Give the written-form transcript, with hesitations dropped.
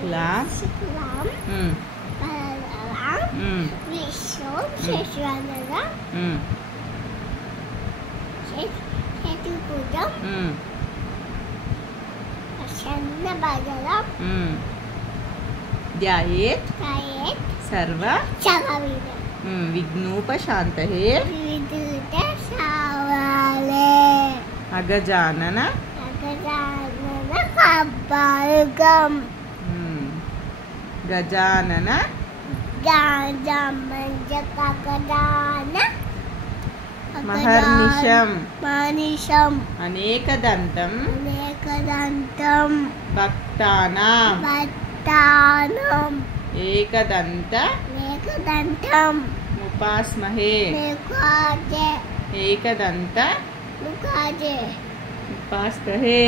शुक्लां विष्णु शशिवर्णं चतुर्भुजं प्रसन्नवदनं ध्यायेत् सर्व विघ्नोपशान्तये अगजानन गजानन महर्निशम् अनेकदन्तं भक्तानां एकदन्तं उपास्महे एकदन्त उपास्महे